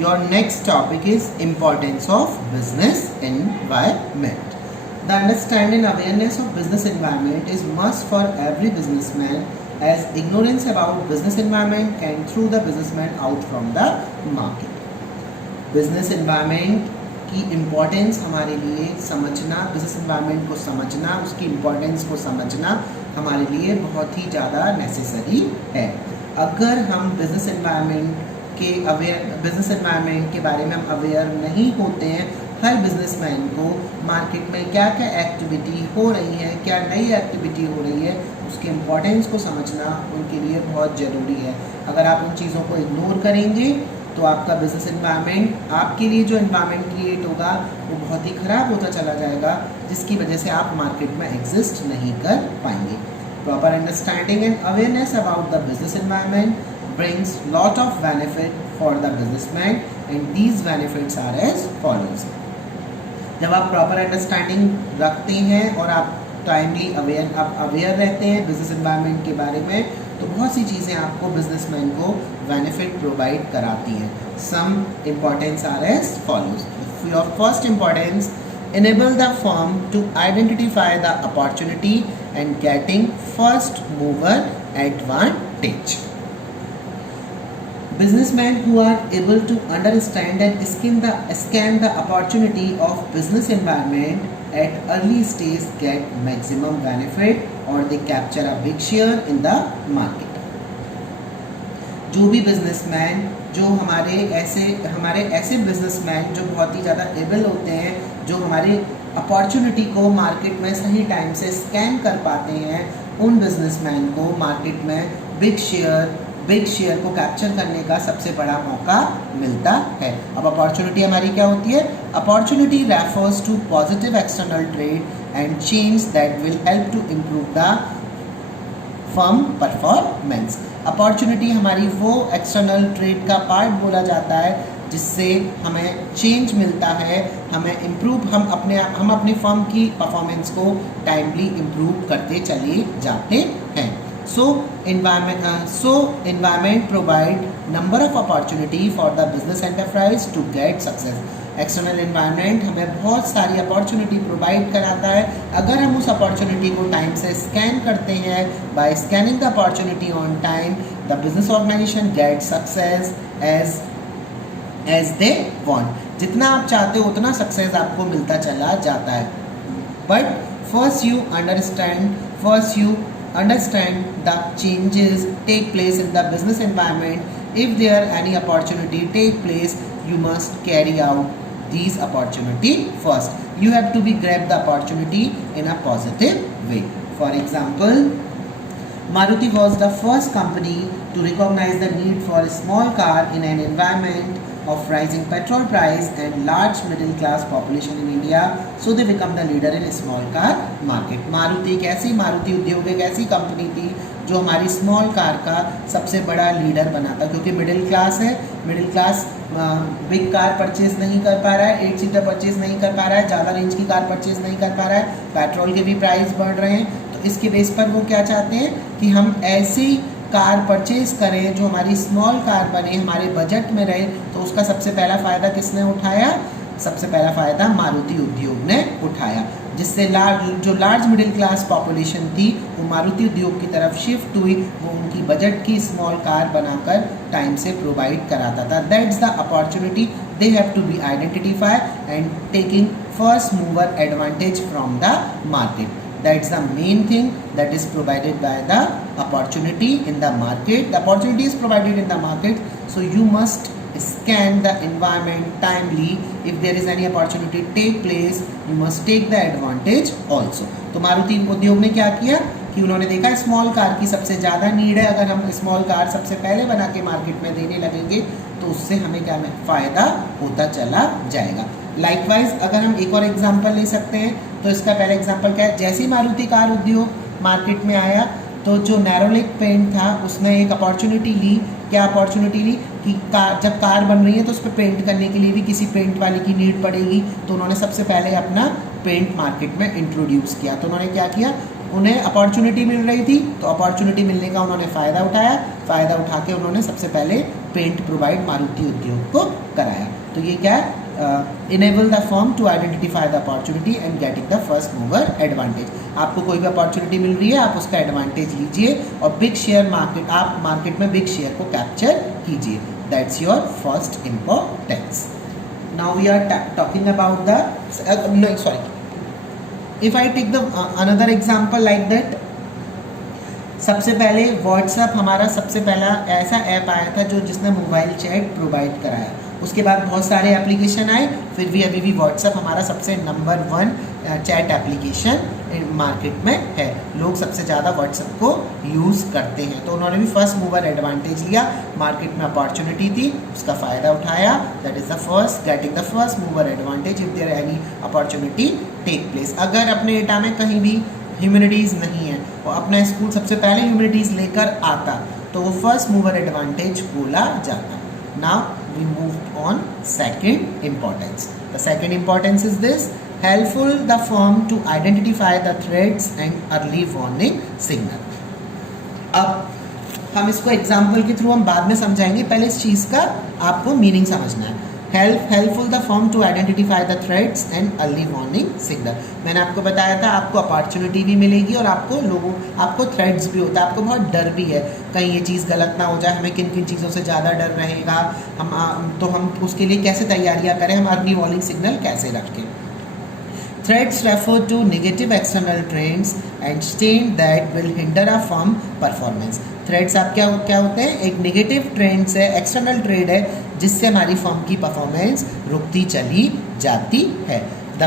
your next topic is importance of business environment. The understanding and awareness of business environment is must for every businessman, as ignorance about business environment can throw the businessman out from the market. Business environment की importance हमारे लिए समझना, business environment को समझना, उसकी importance को समझना हमारे लिए बहुत ही ज़्यादा नेसेसरी है. अगर हम बिजनेस एनवायरनमेंट के बारे में हम अवेयर नहीं होते हैं, हर बिजनेसमैन को मार्केट में क्या क्या एक्टिविटी हो रही है, क्या नई एक्टिविटी हो रही है, उसके इम्पोर्टेंस को समझना उनके लिए बहुत ज़रूरी है. अगर आप उन चीज़ों को इग्नोर करेंगे तो आपका बिजनेस एनवायरनमेंट, आपके लिए जो एनवायरनमेंट क्रिएट होगा वो बहुत ही ख़राब होता चला जाएगा, जिसकी वजह से आप मार्केट में एग्जिस्ट नहीं कर पाएंगे. Proper understanding and awareness about the business environment brings lot of benefit for the businessman, and these benefits are as follows. जब आप प्रॉपर अंडरस्टैंडिंग रखते हैं और आप टाइमली अवेयर रहते हैं बिजनेस एनवायरनमेंट के बारे में, तो बहुत सी चीज़ें आपको बिजनेसमैन को बेनिफिट प्रोवाइड कराती हैं. Some importance are as follows. Your first importance, enable the firm to identify the opportunity and getting first mover advantage. Businessmen who are able to understand and scan the opportunity of business environment at early stage get maximum benefit, or they capture a big share in the market. जो भी businessman, जो हमारे ऐसे businessman जो बहुत ही ज़्यादा able होते हैं, जो हमारे अपॉर्चुनिटी को मार्केट में सही टाइम से स्कैन कर पाते हैं, उन बिजनेसमैन को मार्केट में बिग शेयर को कैप्चर करने का सबसे बड़ा मौका मिलता है. अब अपॉर्चुनिटी हमारी क्या होती है? Opportunity refers to positive external trade and change that will help to improve the firm performance. Opportunity हमारी वो एक्सटर्नल ट्रेड का पार्ट बोला जाता है जिससे हमें चेंज मिलता है, हम अपनी फर्म की परफॉर्मेंस को टाइमली इम्प्रूव करते चले जाते हैं. So environment provide number of opportunity for the business enterprise to get success. External environment हमें बहुत सारी अपॉर्चुनिटी प्रोवाइड कराता है. अगर हम उस अपॉर्चुनिटी को टाइम से स्कैन करते हैं, by scanning the opportunity on time, the business organization get success as they want. जितना आप चाहते हो उतना सक्सेस आपको मिलता चला जाता है. But first you understand the changes take place in the business environment. If there any opportunity take place, you must carry out these opportunity first. You have to be grab the opportunity in a positive way. For example, Maruti was the first company to recognize the need for a small car in an environment of rising petrol price and large middle class population in India, so they become the leader in small car market. Maruti उद्योग एक ऐसी company थी जो हमारी small car का सबसे बड़ा leader बना था, क्योंकि middle class big car purchase नहीं कर पा रहा है, 8 सीटर परचेज नहीं कर पा रहा है, ज़्यादा रेंज की कार परचेज नहीं कर पा रहा है, पेट्रोल के भी प्राइस बढ़ रहे हैं. तो इसके बेस पर वो क्या चाहते हैं कि हम ऐसी कार परचेज करें जो हमारी स्मॉल कार बने, हमारे बजट में रहे. तो उसका सबसे पहला फ़ायदा किसने उठाया? सबसे पहला फ़ायदा मारुति उद्योग ने उठाया, जिससे जो लार्ज मिडिल क्लास पॉपुलेशन थी वो मारुति उद्योग की तरफ शिफ्ट हुई. वो उनकी बजट की स्मॉल कार बनाकर टाइम से प्रोवाइड कराता था. That's the opportunity they have to be identify and taking first mover advantage from the market. That's the main thing that is provided by the opportunity in the market. The opportunity is provided in the market, so you must scan the environment timely. If there is any opportunity take place, you must take the advantage also. तो मारुति उद्योग ने क्या किया कि उन्होंने देखा small car की सबसे ज़्यादा नीड है. अगर हम स्मॉल कार सबसे पहले बना के मार्केट में देने लगेंगे तो उससे हमें क्या फ़ायदा होता चला जाएगा. लाइकवाइज अगर हम एक और एग्जांपल ले सकते हैं, तो इसका पहला एग्जांपल क्या है? जैसे ही मारुति कार उद्योग मार्केट में आया तो जो नैरोलेक पेंट था उसने एक अपॉर्चुनिटी ली. क्या अपॉर्चुनिटी ली कि जब कार बन रही है तो उस पर पेंट करने के लिए भी किसी पेंट वाले की नीड पड़ेगी. तो उन्होंने सबसे पहले अपना पेंट मार्केट में इंट्रोड्यूस किया. तो उन्होंने क्या किया? उन्हें अपॉर्चुनिटी मिल रही थी, तो अपॉर्चुनिटी मिलने का उन्होंने फ़ायदा उठाया, फ़ायदा उठा के उन्होंने सबसे पहले पेंट प्रोवाइड मारुति उद्योग को कराया। तो ये क्या है, enable the firm to identify the opportunity and getting the first mover advantage. आपको कोई भी अपॉर्चुनिटी मिल रही है, आप उसका एडवांटेज लीजिए और बिग शेयर मार्केट, आप मार्केट में बिग शेयर को कैप्चर कीजिए। That's your first importance. Now we are talking about the if I take the another example like that, सबसे पहले व्हाट्सएप हमारा सबसे पहला ऐसा ऐप आया था जो जिसने मोबाइल चैट प्रोवाइड कराया। उसके बाद बहुत सारे एप्लीकेशन आए, फिर भी अभी भी व्हाट्सएप हमारा सबसे नंबर 1 चैट एप्लीकेशन मार्केट में है। लोग सबसे ज़्यादा व्हाट्सएप को यूज़ करते हैं। तो उन्होंने भी फर्स्ट मूवर एडवांटेज लिया, मार्केट में अपॉर्चुनिटी थी, उसका फ़ायदा उठाया। That is the first, getting the first mover advantage if there any opportunity take place. अगर अपने डेटा में कहीं भी ह्यूमैनिटीज़ नहीं है और अपना स्कूल सबसे पहले ह्यूमैनिटीज़ लेकर आता, तो वो फर्स्ट मूवर एडवांटेज बोला जाता। Now we move on second importance. The second importance is this, helpful the firm to identify the threats and early warning signal। अब हम इसको एग्जाम्पल के थ्रू हम बाद में समझाएंगे, पहले इस चीज़ का आपको मीनिंग समझना है। Helpful the firm to identify the threats and early warning signal. मैंने आपको बताया था आपको अपॉर्चुनिटी भी मिलेगी और आपको थ्रेट्स भी होता है, आपको बहुत डर भी है कहीं ये चीज़ गलत ना हो जाए, हमें किन किन चीज़ों से ज़्यादा डर रहेगा, हम उसके लिए कैसे तैयारियाँ करें, हम अर्ली वार्निंग सिग्नल कैसे रखें। Threats refer to negative external trends and state that will hinder a firm performance। Threads आप क्या होते हैं, एक नेगेटिव ट्रेंड्स है, एक्सटर्नल ट्रेड है जिससे हमारी फर्म की परफॉर्मेंस रुकती चली जाती है। The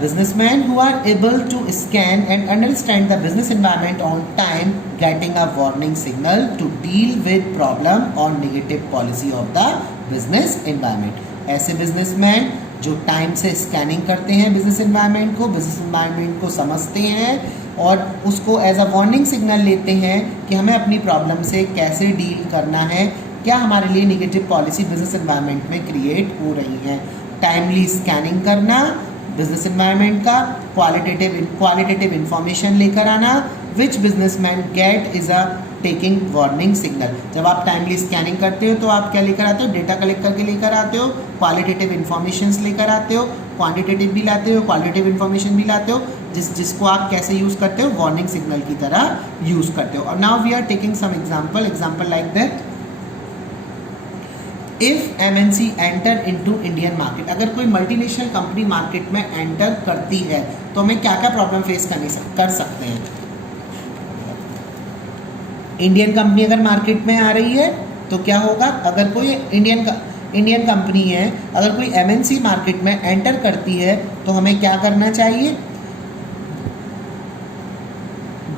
businessmen who are able to scan and understand the business environment on time, getting a warning signal to deal with problem or negative policy of the business environment। ऐसे businessman जो time से scanning करते हैं business environment को समझते हैं और उसको एज अ वार्निंग सिग्नल लेते हैं कि हमें अपनी प्रॉब्लम से कैसे डील करना है, क्या हमारे लिए नेगेटिव पॉलिसी बिजनेस एनवायरनमेंट में क्रिएट हो रही है। टाइमली स्कैनिंग करना बिजनेस एनवायरनमेंट का, क्वालिटेटिव इंफॉर्मेशन लेकर आना, which businessman get is a taking warning signal. जब आप टाइमली स्कैनिंग करते हो तो आप क्या लेकर आते हो, डेटा कलेक्ट करके लेकर आते हो, क्वालिटेटिव इन्फॉर्मेशंस लेकर आते हो, क्वांटिटेटिव भी लाते हो, क्वालिटेटिव इन्फॉर्मेशन भी लाते हो, जिसको आप कैसे यूज़ करते हो, वार्निंग सिग्नल की तरह यूज़ करते हो। और now we are taking some example like that, if MNC enter into Indian market. अगर कोई मल्टीनेशनल कंपनी मार्केट में एंटर करती है तो हमें क्या क्या प्रॉब्लम फेस कर सकते हैं। इंडियन कंपनी अगर मार्केट में आ रही है तो क्या होगा, अगर कोई इंडियन कंपनी है, अगर कोई MNC मार्केट में एंटर करती है तो हमें क्या करना चाहिए,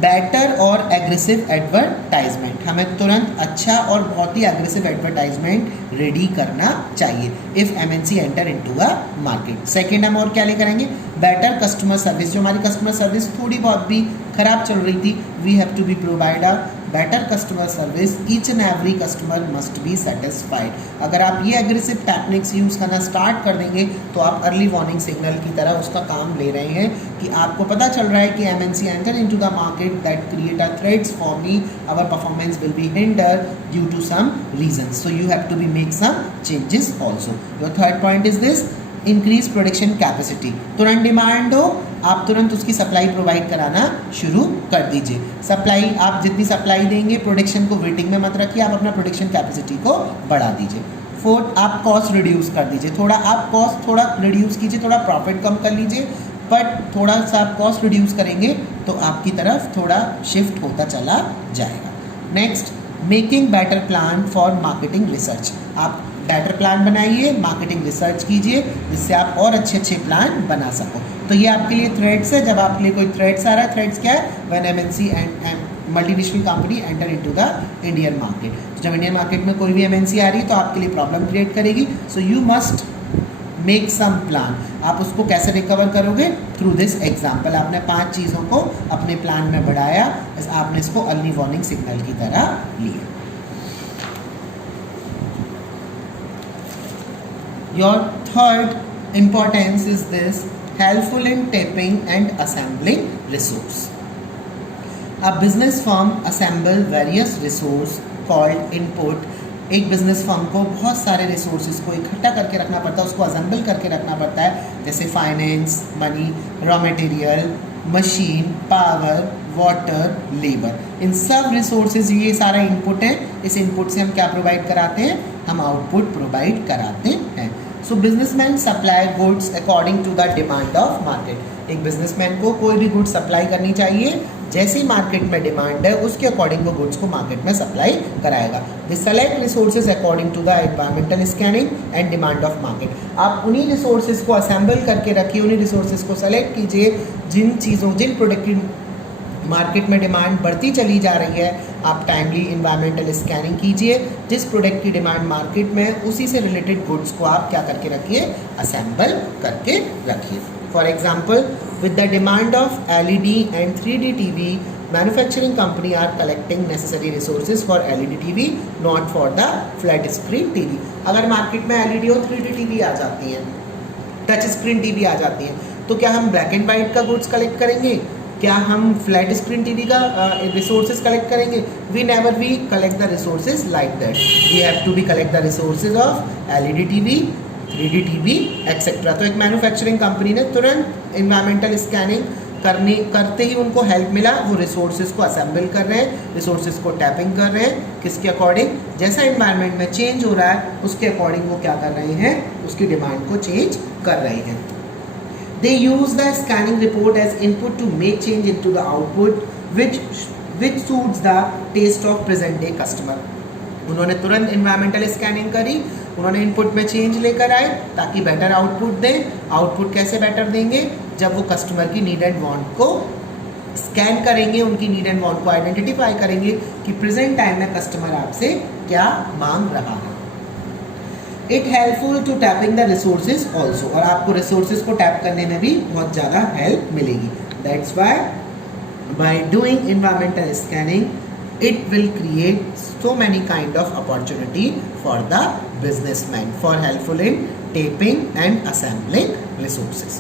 बेटर और एग्रेसिव एडवर्टाइजमेंट। हमें तुरंत अच्छा और बहुत ही एग्रेसिव एडवर्टाइजमेंट रेडी करना चाहिए if MNC enter into a market. Second हम और क्या लेकर आएंगे, बेटर कस्टमर सर्विस। जो हमारी कस्टमर सर्विस थोड़ी बहुत भी खराब चल रही थी, we have to be provide a better customer service, each and every customer must be satisfied. अगर आप ये एग्रेसिव टेक्निक्स यूज़ करना स्टार्ट कर देंगे तो आप अर्ली वार्निंग सिग्नल की तरह उसका काम ले रहे हैं कि आपको पता चल रहा है कि MNC enter into the market that create a threats for me, our performance will be hinder due to some reasons, so you have to be make some changes also. Your third point is this, increase production capacity. तुरंत demand हो, आप तुरंत उसकी supply provide कराना शुरू कर दीजिए। Supply, आप जितनी सप्लाई देंगे, प्रोडक्शन को वेटिंग में मत रखिए, आप अपना प्रोडक्शन कैपेसिटी को बढ़ा दीजिए। फोर्थ, आप कॉस्ट रिड्यूस कर दीजिए, आप कॉस्ट थोड़ा रिड्यूस कीजिए, थोड़ा प्रॉफिट कम कर लीजिए, बट थोड़ा सा आप कॉस्ट रिड्यूस करेंगे तो आपकी तरफ थोड़ा शिफ्ट होता चला जाएगा। Next, making better plan for marketing research. आप बेटर प्लान बनाइए, मार्केटिंग रिसर्च कीजिए जिससे आप और अच्छे प्लान बना सको। तो ये आपके लिए थ्रेड्स है। जब आपके लिए कोई थ्रेड्स आ रहा है, थ्रेड्स क्या है, when MNC and multinational company enter into the Indian market. तो जब इंडियन मार्केट में कोई भी MNC आ रही है तो आपके लिए प्रॉब्लम क्रिएट करेगी, so you must make some plan. आप उसको कैसे रिकवर करोगे, थ्रू दिस एग्जाम्पल। आपने 5 चीज़ों को अपने प्लान में बढ़ाया, आपने इसको अर्ली वार्निंग सिग्नल की तरह लिया। Your third importance is this, helpful in tapping and assembling resource. A business firm assemble various resource called input. एक बिजनेस फर्म को बहुत सारे रिसोर्सेज को इकट्ठा करके रखना पड़ता है, उसको असेंबल करके रखना पड़ता है, जैसे finance, money, raw material, machine, power, water, labour. इन सब रिसोर्सेज, ये सारा इनपुट है। इस इनपुट से हम क्या प्रोवाइड कराते हैं? हम आउटपुट प्रोवाइड कराते हैं। So businessman supply goods according to the demand of market. एक बिजनेसमैन को कोई भी गुड्स सप्लाई करनी चाहिए, जैसी मार्केट में डिमांड है उसके अकॉर्डिंग वो गुड्स को मार्केट में सप्लाई कराएगा। They select resources according to the environmental scanning and demand of market. आप उन्हीं रिसोर्सेज को असेंबल करके रखिए, उन्हीं रिसोर्सेज को सेलेक्ट कीजिए जिन प्रोडक्ट की मार्केट में डिमांड बढ़ती चली जा रही है। आप टाइमली इन्वायरमेंटल स्कैनिंग कीजिए, जिस प्रोडक्ट की डिमांड मार्केट में है उसी से रिलेटेड गुड्स को आप क्या करके रखिए? असेंबल करके रखिए। For example, with the demand of LED and 3D TV, manufacturing company are collecting necessary resources for LED TV, not for the flat screen TV. अगर मार्केट में LED और 3D TV आ जाती हैं, टच स्क्रीन टीवी आ जाती हैं, तो क्या हम ब्लैक एंड वाइट का गुड्स कलेक्ट करेंगे? क्या हम फ्लैट स्क्रीन टीवी का रिसोर्सेज कलेक्ट करेंगे? We never we collect the resources like that. We have to be collect the resources of LED TV, 3D TV etcetera. तो एक manufacturing company ने तुरंत इन्वायरमेंटल स्कैनिंग करते ही उनको हेल्प मिला, वो रिसोर्सेज को असेंबल कर रहे हैं, रिसोर्सेज को टैपिंग कर रहे हैं, किसके अकॉर्डिंग? जैसा इन्वायरमेंट में चेंज हो रहा है उसके अकॉर्डिंग वो क्या कर रहे हैं? उसकी डिमांड को चेंज कर रहे हैं। They use the scanning report as input to make change in to the output which suits the taste of present day customer. उन्होंने तुरंत इन्वायरमेंटल स्कैनिंग करी, उन्होंने इनपुट में चेंज लेकर आए ताकि बेटर आउटपुट दें। आउटपुट कैसे बेटर देंगे? जब वो कस्टमर की नीड एंड वांट को स्कैन करेंगे, उनकी नीड एंड वांट को आइडेंटिफाई करेंगे कि प्रेजेंट टाइम में कस्टमर आपसे क्या मांग रहा है। It helpful to tapping the resources also, और आपको रिसोर्सेज को टैप करने में भी बहुत ज़्यादा हेल्प मिलेगी। That's why by doing environmental scanning it will create so many kind of opportunity for the businessman, for helpful in taping and assembling resources.